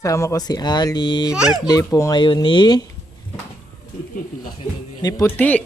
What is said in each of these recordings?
Kasama ko si Ali. Birthday po ngayon ni Puti.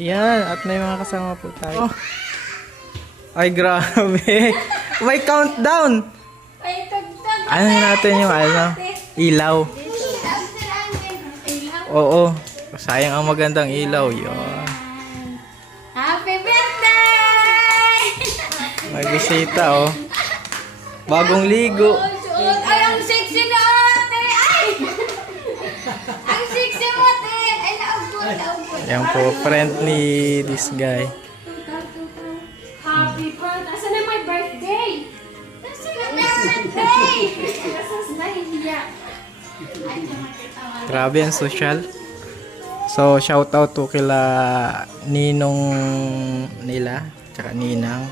Yan. At may mga kasama po tayo. Oh. Ay, grabe. May countdown. Ano natin yung ilaw. Oo. Sayang ang magandang ilaw. Yun. Happy birthday! May bisita, oh. Bagong ligo. Ay, ang sexy na ate! Ay! Ang sexy mo, ate! Ay, naugod. Yan po, friend ni this guy. Happy birthday! Asan na my birthday? Asan na my birthday? Asan na hiya? Grabe ang social. So, shout out to kila ninong nila, tsaka ninang.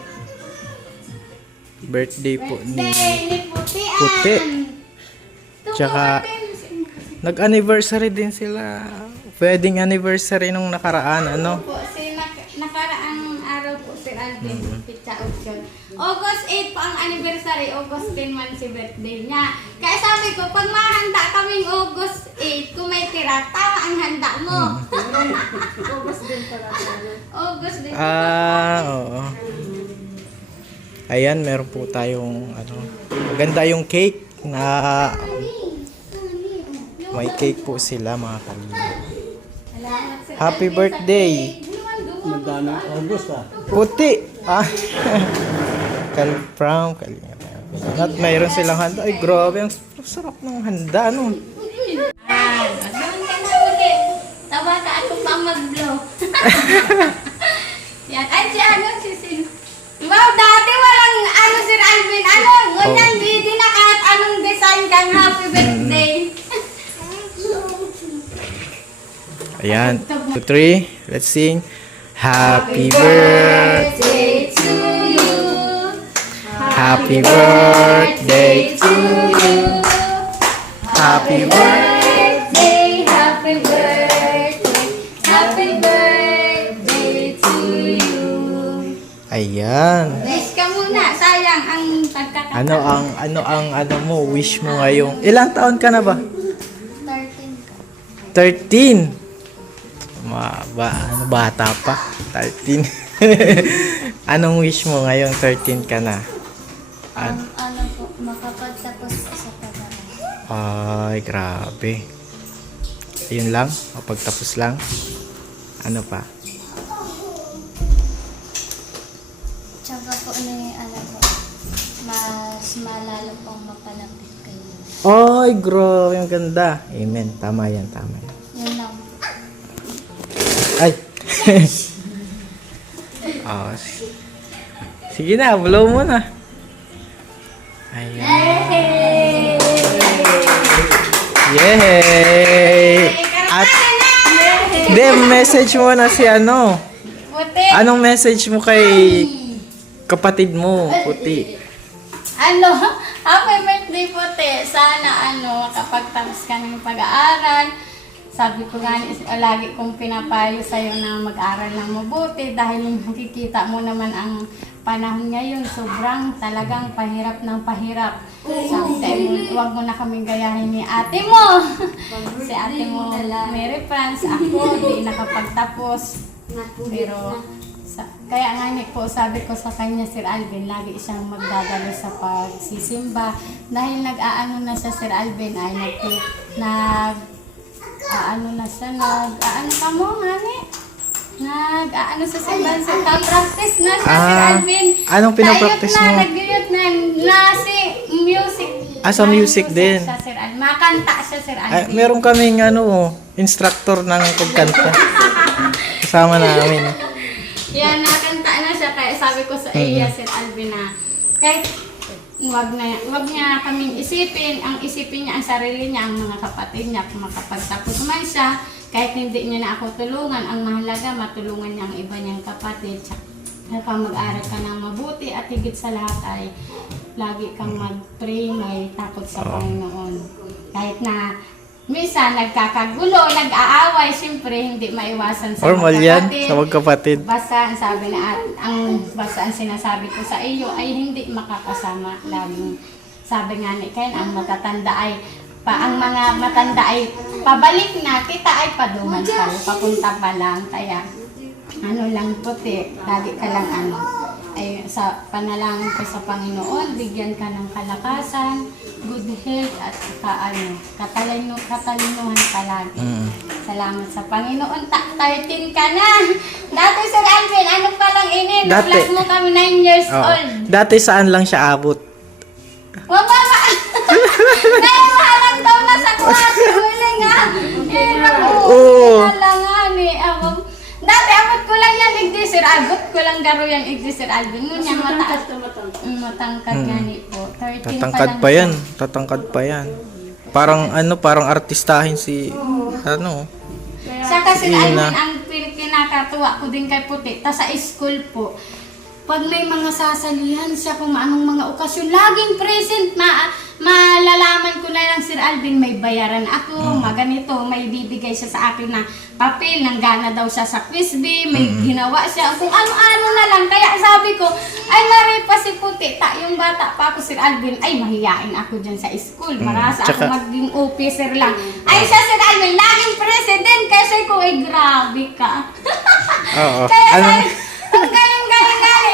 Birthday po ni Puti. Tsaka nag-anniversary din sila. Wedding anniversary nung nakaraan, ano? Po, nakaraang araw po si Alvin, Pizza Option. August 8 po ang anniversary, August 10 man si birthday niya. Kaya sabi ko, pag mahanda kaming August 8, kung may tira, tama ang handa mo. August din pala. August din. Oo. Ayan, meron po tayong maganda yung cake na may cake po sila, mga kalina. Happy birthday! Magdana August Puti! From Kalina. At mayroon silang handa. Ay, grabe. Ang sarap ng handa, no? Magdawin ka na ulit. Tawa ka ako pa mag-blow. Yan. Ay, si Sin. Wow, dati walang Sir Alvin. Ngunyan, hindi na kahit anong design kang happy birthday. Ayan. 2, 3. Let's sing. Happy birthday to you. Happy birthday to you. Happy birthday. Happy birthday. Happy birthday to you. Ayan. Bless ka muna. Sayang ang pagkakataon. Ano mo, wish mo ngayong. Ilang taon ka na ba? 13 ka. 13. Bata pa. 13. Anong wish mo ngayong 13 ka na? Po, makapagtapos sa pag-aaral. Ay, grabe. Yun lang? Mapagtapos lang? Ano pa? Tsaka po mas malalo pong mapalapit kayo. Ay, grabe. Ang ganda. Amen. Tama yan. Yun lang. Ay. Sige na, blow mo na. Ayan. Yay! At, message mo na si Puti. Anong message mo kay kapatid mo, Puti? Happy birthday, Puti. Sana makapagtapos ka ng pag-aaral. Sabi ko nga, lagi kong pinapayo sa'yo na mag-aral ng mabuti dahil nakikita mo naman ang panahon ngayon, sobrang talagang pahirap ng pahirap. Sabi, huwag mo na kaming gayahin ni ate mo. Si ate mo, Mary France, ako, di nakapagtapos. Pero, kaya nga po, sabi ko sa kanya, Sir Alvin, lagi siyang magdadalo sa pagsisimba. Dahil nag-aano na siya, Sir Alvin, ay ka mo, ngani? Nag-aano sa simbahan sa practice na siya, Sir Alvin. Anong pinapractice mo? Nag-guyot na si music. Sa music din. Siya, Sir Alvin. Makanta siya, Sir Alvin. Ay, meron kaming instructor ng pagkanta. Kasama namin. Yan, nakanta na siya. Kaya sabi ko sa iya, Sir Alvin, na kahit wag niya kaming isipin. Ang isipin niya ang sarili niya, ang mga kapatid niya. Kung makapagtapos man siya, kahit hindi niya na ako tulungan, ang mahalaga, matulungan niya ang iba niyang kapatid. Tsaka mag-aral ka ng mabuti at higit sa lahat ay lagi kang mag-pray, may takot sa Panginoon. Kahit na minsan nagkakagulo, nag-aaway, siyempre hindi maiwasan sa Normal yan, magkapatid. sa magkapatid. Basta ang sabi basta ang sinasabi ko sa iyo ay hindi makakasama laging. Sabi nga ni Ken, ang matatanda ay ang mga matanda ay pabalik na, kita ay paduman pa, papunta pa lang. Kaya ano lang puti, lagi ka lang ay sa panalangin ko sa Panginoon, bigyan ka ng kalakasan, good health at katalinuhan palagi. Salamat sa Panginoon. 13 ka na. Dati Sir Alvin, ano pa lang Dati. Plus mo kami 9 years Oo. old. Dati saan lang siya abot? Mababa! Ngayon mahalang daw na sa kuwasi. Wala nga. Oo. Nalangan ako. Dati abot ko lang yan, igdi Sir Albert ko lang garo yung igdi Sir Alvin. Ngunyan mataas. Matangkad nga ni po. 13 Tatangkad lang pa yan. siya. Tatangkad pa yan. Parang artistahin si, Siya kasi Ina. Alvin, ang pinakatuwa ko din kay Puti. Ta sa school po, pag may mga sasalihan siya kung anong mga okasyon, laging present. Malalaman ko na lang Sir Alvin, may bayaran ako, maganito, may bibigay siya sa akin na papel, nanggana daw siya sa quiz bee, may ginawa siya, kung ano-ano na lang. Kaya sabi ko, ay nari pa si Puti, yung bata pa ako Sir Alvin, ay mahiyain ako dyan sa school, marasa ako Tsaka- maging officer lang. Ay siya Sir Alvin, laging president, kasi ko, ay grabe ka. Oo. Kaya Ano? ang galing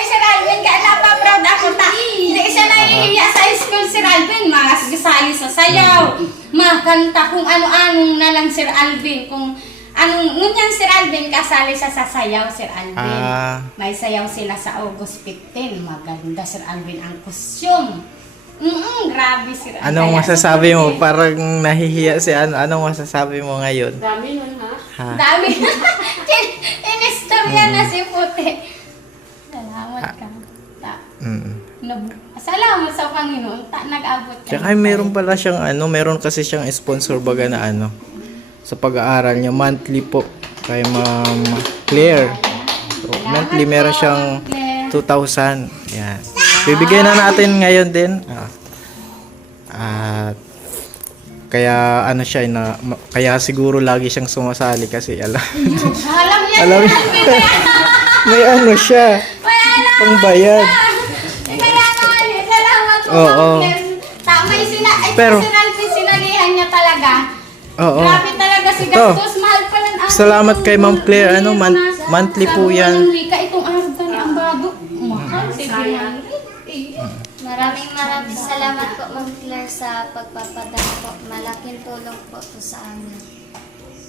Sir Alvin, kaya napaproud ako hindi siya nahihiya sa school Sir Alvin, makasali sa sayaw, makanta kung ano-anong na lang Sir Alvin, kung anong, ngunyan Sir Alvin, kasali siya sa sayaw Sir Alvin. May sayaw sila sa August 15, maganda Sir Alvin ang costume. Grabe Sir Alvin. Anong masasabi mo? Parang nahihiya si anong masasabi mo ngayon? Dami nun, ha? Ha? Dami. Inistorya na si Puti. Salamat ka. Salamat sa Panginoon. Nag-abot ka. Tsaka meron pala siyang meron kasi siyang sponsor baga na sa pag-aaral niya, monthly po kay Ma'am Claire. So, monthly meron siyang 2,000. Yan. Bibigyan na natin ngayon din. At kaya siya kaya siguro lagi siyang sumasali kasi alam Alam alam may siya pang bayad. Kaya naman salamat po. Oo. Tama yung Pero- Sir Alvin, sinalihan niya talaga. Oo. Grabe talaga si Gastos. Mahal pa lang ang Salamat kay Ma'am Claire. Monthly po yan. Ang wika itong araw ka ni Ambado. Mahal. Sige. Maraming salamat po Ma'am Claire sa pagpapadala po. Malaking tulong po to sa amin.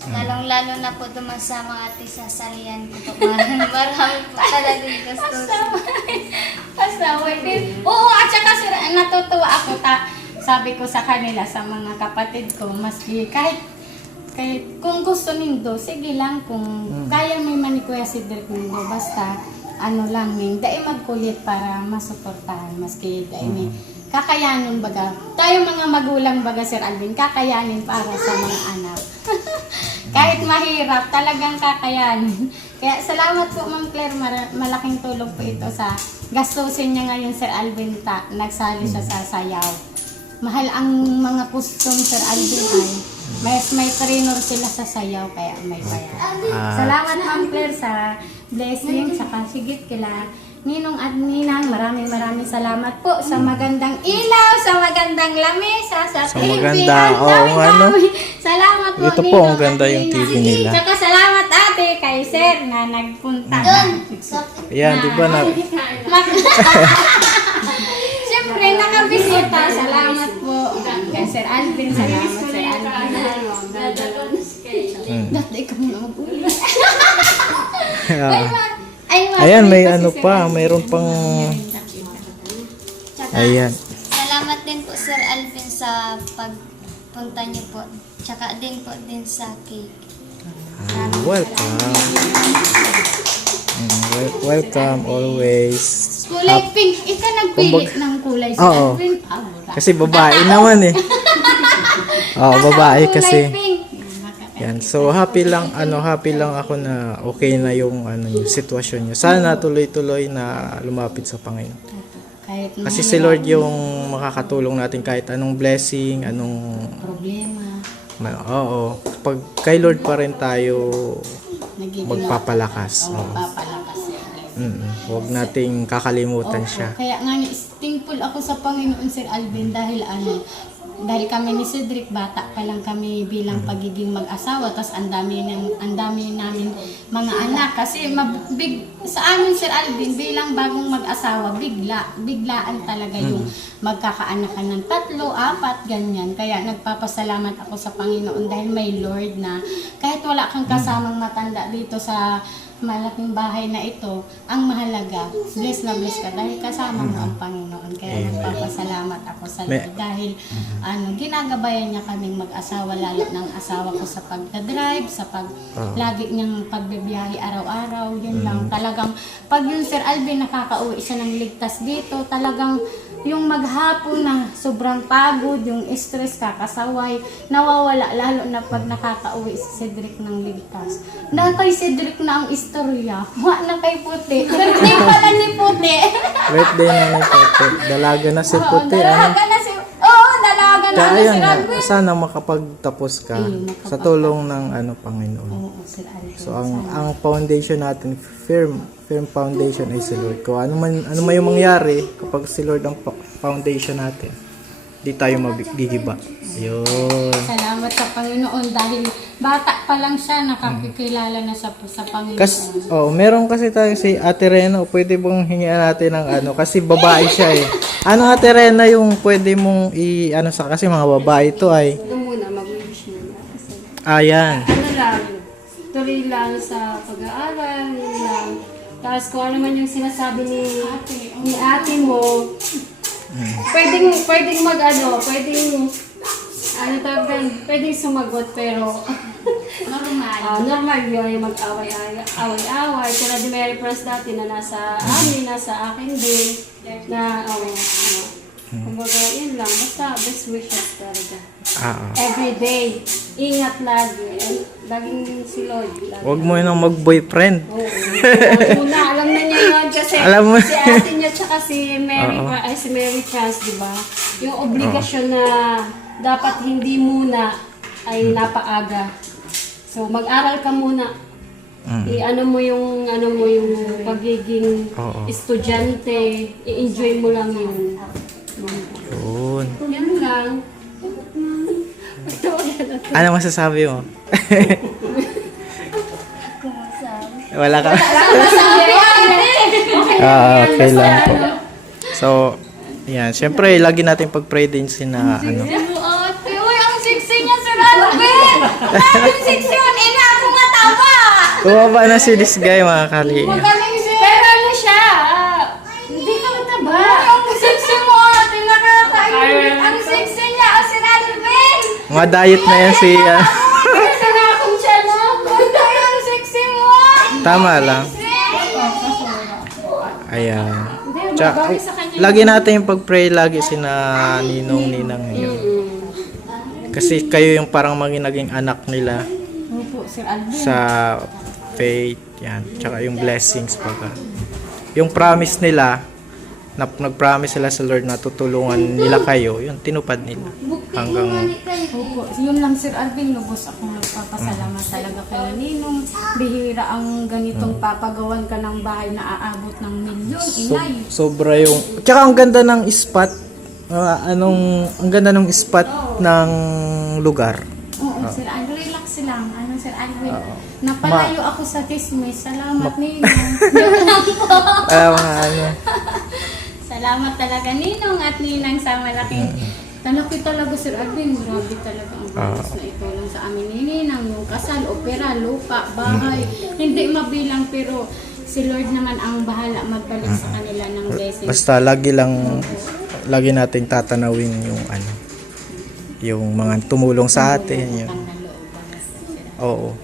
Lalong-lalo na po duman sa mga tisasalian ko po. Marami po talagang gastos. Pasaway din. Oo, at saka sir, natutuwa ako. Sabi ko sa kanila, sa mga kapatid ko, maski kahit kung gusto nindo, sige lang. Kung kaya may manikuya si Dirk nindo, basta lang, dahil magkulit para masuportahan. Maski dahil may kakayanin baga. Tayo mga magulang baga, Sir Alvin, kakayanin para sa mga anak. Kahit mahirap, talagang kakayanin. Kaya salamat po Ma'am Claire, malaking tulong po ito sa gastusin niya ngayon Sir Alvin, nagsali siya sa sayaw. Mahal ang mga custom Sir Alvin ay may trainer sila sa sayaw kaya may bayan. Salamat Ma'am Claire sa blessing, sa pasigit kila Ninong at Ninang, maraming salamat po sa magandang ilaw, sa magandang lamesa, sa TV. maganda, Ang dami-dami. Salamat po, Ito po, Ninong ang ganda at yung Ninang. TV nila. Tsaka salamat ate kay Sir na nagpunta. Ayan, di ba na? Siyempre, nakabisita. Salamat po kay Sir Alvin. Salamat Sir Alvin. Dati ikaw muna mag-uwi. Ayan, may pa, mayroon pang ayan. Salamat din po Sir Alvin sa pagpunta niyo po. Tsaka din po sa cake. Welcome. Welcome always. Kulay pink. Ika nagpili ng kulay Sir Oo. Alvin. Kasi babae naman eh. Babae Kulay kasi. pink. Yan. So happy lang ako na okay na yung yung sitwasyon niyo. Sana tuloy-tuloy na lumapit sa Panginoon. Kahit Kasi si Lord yung makakatulong natin kahit anong blessing, anong problema. oo. Pag kay Lord pa rin tayo Nagiging magpapalakas. Oo. papalakas. Huwag nating kakalimutan siya. Kaya nga ni thankful ako sa Panginoon, Sir Alvin, dahil kami ni Cedric, bata pa lang kami bilang pagiging mag-asawa, tapos ang dami namin mga anak. Kasi sa amin, Sir Alvin, bilang bagong mag-asawa, biglaan talaga yung magkakaanakan ng 3, 4, ganyan. Kaya nagpapasalamat ako sa Panginoon dahil may Lord na kahit wala kang kasamang matanda dito sa malaking bahay na ito, ang mahalaga, bless na bless ka dahil kasama mo ang Panginoon. Kaya nagpapasalamat ako sa Lord dahil ginagabayan niya kaming mag-asawa, lalo ng asawa ko sa pagdadrive, sa lagi niyang pagbibiyahe araw-araw, yun lang. Talagang, pag yung Sir Alvin nakakauwi siya ng ligtas dito, talagang yung maghapon na sobrang pagod, yung stress, kakasaway, nawawala lalo na pag nakakauwi si Cedric ng ligtas. Na kay Cedric na ang istorya, wa na kay Puti. Birthday pala ni Puti. Birthday na ni Puti. Dalaga na si Puti. Dalaga na si... Oo, dalaga na Kaya si yun, Alvin. sana makapagtapos ka sa tulong ng Panginoon. Oo, Sir Alvin. So ang foundation natin, firm foundation ay si Lord. Kung ano man yung mangyari kapag si Lord ang foundation natin, di tayo magigiba. Yun. Salamat sa Panginoon dahil bata pa lang siya, nakakikilala na sa Panginoon. Meron kasi tayo si Ate Rena, pwede bang hingian natin ng kasi babae siya eh. Ano Ate Rena yung pwede mong kasi mga babae ito ay. Ito muna, mag-wish muna. Ayan. Ano lang, tuloy lang sa pag-aaral, yun lang. Tapos kung ano man yung sinasabi ni ate mo, pwedeng pwedeng sumagot pero normal yun, yung mag-away-away. Tulad ni Mary Prince dati na nasa akin din, na kumbaga yun lang, basta best wishes talaga. Every day, ingat lagi. Laging si Lord. Huwag mo nang mag-boyfriend. Oo. Una, alam na niya yun kasi Alam mo. si ate niya tsaka si Mary Franz, di ba? Yung obligasyon na dapat hindi muna ay napaaga. So mag-aral ka muna. I-ano mo yung pagiging estudyante, i-enjoy mo lang yun. Yun. Yan lang. Ano masasabi mo? Wala ka? Okay lang po. So, yan. Siyempre, lagi natin pag-pray din na Ate, uy, ang sexy niya, Sir Alvin! Ang sexy yun, ako mataba! Tumaba na si this guy, mga kalinga. Magaling siya! Pero ano siya? Hindi ka mataba. Ang sexy mo, ate, nakakainit. Ang sexy niya, Sir Alvin! Mga diet na yan si... Sanakong siya, no? Ang sexy mo! Tama lang. Ayan. Lagi natin yung pag-pray lagi sina Ninong-Ninang ngayon. Kasi kayo yung parang naging anak nila Opo, Sir Alvin. sa faith. Yan. Tsaka yung blessings pagka. Yung promise nila, nag-promise sila sa Lord na tutulungan nila kayo, yun, tinupad nila. Hanggang, Opo, yun lang, Sir Alvin, lubos akong nagpapasalamat talaga kay Ninong. Bihira ang ganitong papagawan ka ng bahay na aabot ng milyon, inay. sobra yung, tsaka ang ganda ng spot, ang ganda ng spot ng lugar. Oo, Sir Alvin, relax lang. Sir Alvin, napalayo ako sa chismis. Salamat, Ninong. Yun lang po. Salamat talaga, Ninong at Ninang, sa malaking talaki talaga, Sir Alvin. Grabe talaga ang bawas na itulong sa amin ni Ninang. Yung kasal, opera, lupa, bahay. Hindi mabilang, pero si Lord naman ang bahala magbalik sa kanila ng blessings. Basta lagi nating tatanawin yung mga tumulong sa atin. Yun. Oo.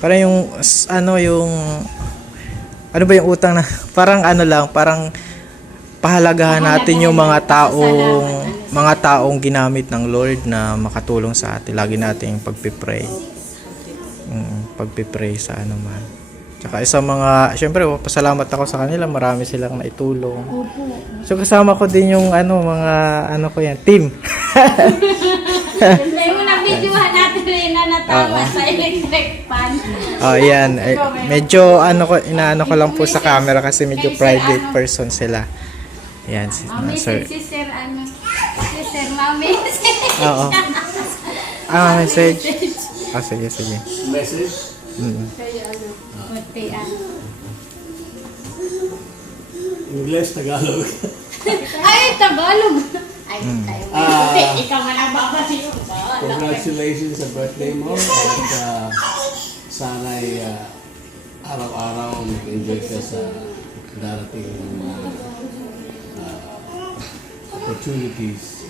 Parang yung ano ba yung utang na parang parang pahalagahan natin yung mga taong ginamit ng Lord na makatulong sa atin. Lagi nating pagpipray. Pagpipray sa man. Tsaka syempre, pasalamat ako sa kanila. Marami silang naitulong. So, kasama ko din yung team. Hindi mo na videohan natin rin na natawa sa electric pan. Yan. Medyo inaano ko lang po sa camera kasi medyo private person sila. Yan, si Mami, Sir. si Sir, ano, si Sir, Mami. Oo. Message. Sige, sige. Message? Kaya ano. Puti, ano. English, Tagalog. Ay, Tagalog. Ay, tayo. Puti, ikaw man ang babasiyo. Congratulations sa birthday mo. At sana'y araw-araw mag-enjoy ka sa darating opportunities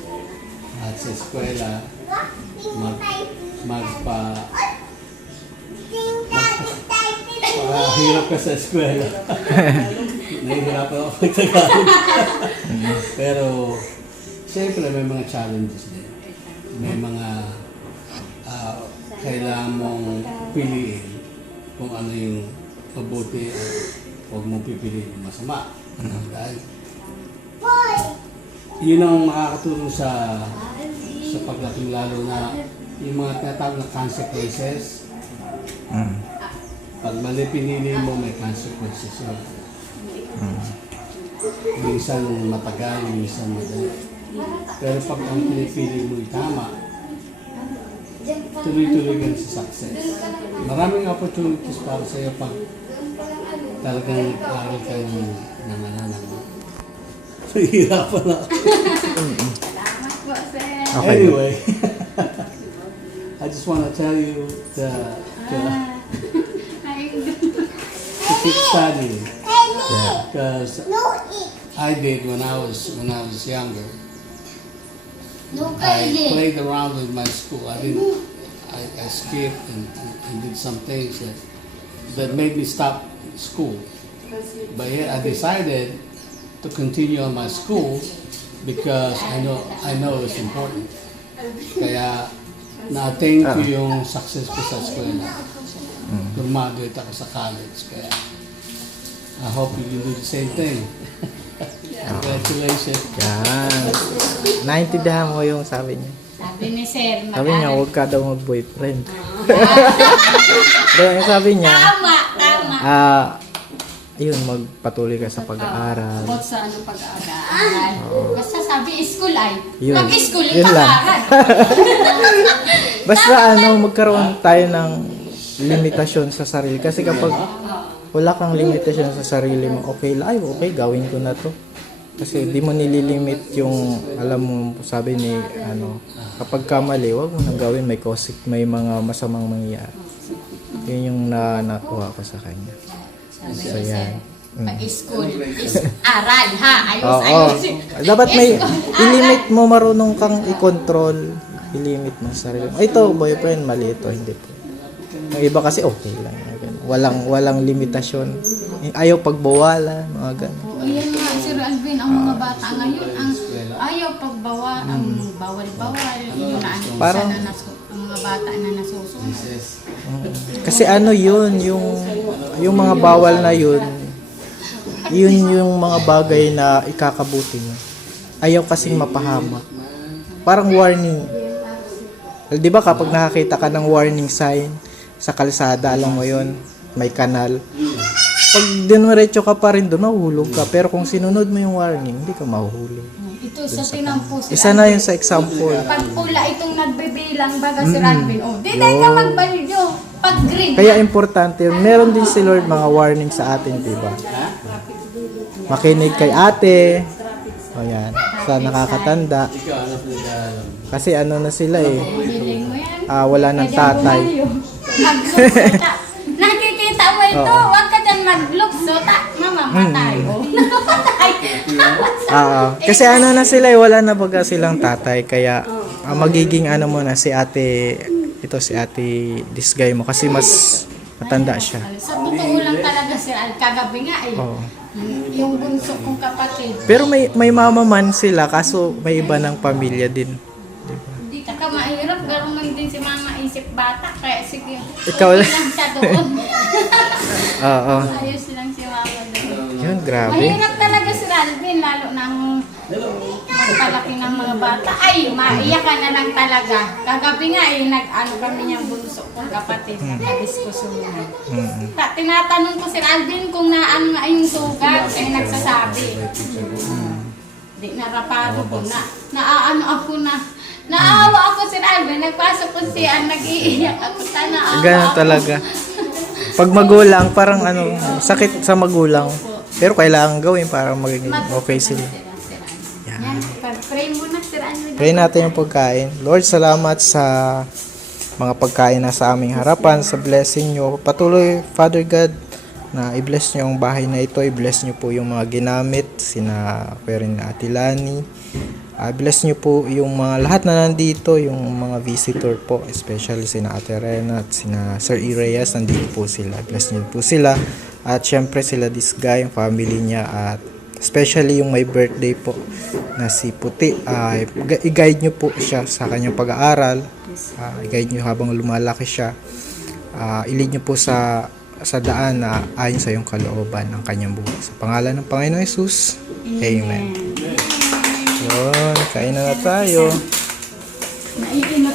at sa eskwela hirap ka sa eskwela. Nahihirapan ako mag-Tagalog. Pero siyempre may mga challenges din. May mga kailangan mong piliin kung ano yung mabuti at huwag mong pipiliin yung masama. Dahil yun ang makakatulong sa paglaking, lalo na yung mga tinatawag na consequences. Pag mali pinili mo, may consequences yun. Minsan matagal, minsan madali. Pero pag ang pinipili mo tama, tuloy-tuloy ka sa success. Maraming opportunities para sa iyo pag talagang nag-aaral ka ng nanananan. Hirapan na. Salamat po, Sir. Okay. Anyway, I just want to tell you to keep studying. Because I did when I was younger. I played around with my school. I skipped and did some things that made me stop school. But yet I decided to continue on my school because I know it's important. Kaya na-attain ko yung success ko sa eskwela. Graduate ako sa college. Kaya I hope you can do the same thing. Congratulations. Yan. Naintindihan mo yung sabi niya. Sabi ni Sir, Sabi niya, huwag ka daw mag-boyfriend. Kaya sabi niya, Tama, tama. yun, magpatuloy ka sa pag-aaral. About sa ano pag-aaral. Basta sabi, school ay. Yun. Mag-school, Yun lang. ipag-aaral. Basta magkaroon tayo ng limitasyon sa sarili. Kasi kapag wala kang limitasyon sa sarili mo, okay, gawin ko na to. Kasi di mo nililimit yung, alam mo, sabi ni, kapag kamali, wag mo nang gawin, may mga masamang mangyayari. Yun yung nakuha ko sa kanya. So, yan. Pag-school, aral, ha? Oo. Ayos. Dapat may ilimit mo, marunong kang i-control. Ilimit mo sa sarili mo. Ito, boyfriend, mali ito, hindi po. Yung iba kasi okay lang. Walang limitasyon. Ayaw pagbawalan, mga ganun. O yan nga, Sir Alvin, ang mga bata ngayon, ang ayaw pagbawal, ang bawal-bawal, yun ang Parang- ang mga bata na nasusunod. Kasi yung mga bawal na yun yung mga bagay na ikakabuti mo. Ayaw kasing mapahamak. Parang warning. Di ba kapag nakakita ka ng warning sign sa kalsada, alam mo yun, may kanal. Pag dinuretso ka pa rin doon, mahuhulog ka. Pero kung sinunod mo yung warning, hindi ka mahuhulog. Ito sa tinampo si Isa na yun sa example. Pag pula itong nagbibilang baga si Alvin, di tayo ka magbalyo. Pag green, Kaya importante, meron din si Lord mga warning sa atin, di ba? Makinig kay ate. O yan, sa nakakatanda. Ikaw, ano pinag-aaral? Kasi na sila biling mo yan. wala ng tatay. Magluksuta. Nakikita mo ito, huwag ka dyan magluksuta. Mamamatay. Namatay. Kasi na sila wala na baga silang tatay. Kaya magiging muna si ate, ito si ate Disgay mo. Kasi mas matanda siya. Sa totoo lang talaga si Al, kagabi nga Oo. yung bunso kong kapatid. Pero may mama man sila, kaso may iba ng pamilya din. Hindi ka mahirap, gano'n man din si mama isip bata. Kaya sige, Ikaw lang. lang siya doon. Oo. Ayos lang si mama doon. Yun, grabe. Mahirap talaga si Alvin, lalo nang magpalaki ng mga bata. Ay, maiyak ka na lang talaga. Kagabi nga, nag-ano kami niyang bunso kong kapatid. Nag-diskusyonan. Tinatanong ko si Alvin kung naan nga yung sugat, ay nagsasabi. Di narapado ko na. Naaano ako na. Naawa ako si Alvin. Nagpasok ko siya. Nag-iiyak ako. Naawa Ganun ako. talaga. Pag magulang, parang ano, sakit sa magulang. Pero kailangan gawin para magiging okay sila. Yan. Pag-pray muna, siraan mo. Pray natin yung pagkain. Lord, salamat sa mga pagkain na sa aming harapan, sa blessing nyo. Patuloy, Father God, na i-bless nyo ang bahay na ito. I-bless nyo po yung mga ginamit, sina Perin Ate Lani. Bless nyo po yung mga lahat na nandito, yung mga visitor po, especially sina Ate Rena at sina Sir E. Reyes, nandito po sila. Bless nyo po sila. At syempre sila this guy, yung family niya, at especially yung may birthday po na si Puti. I-guide nyo po siya sa kanyang pag-aaral. I-guide nyo habang lumalaki siya. I-lead nyo po sa daan na ayon sa iyong kalooban ng kanyang buhay. Sa pangalan ng Panginoon Jesus, Amen. Yun, kain na tayo. Naiinot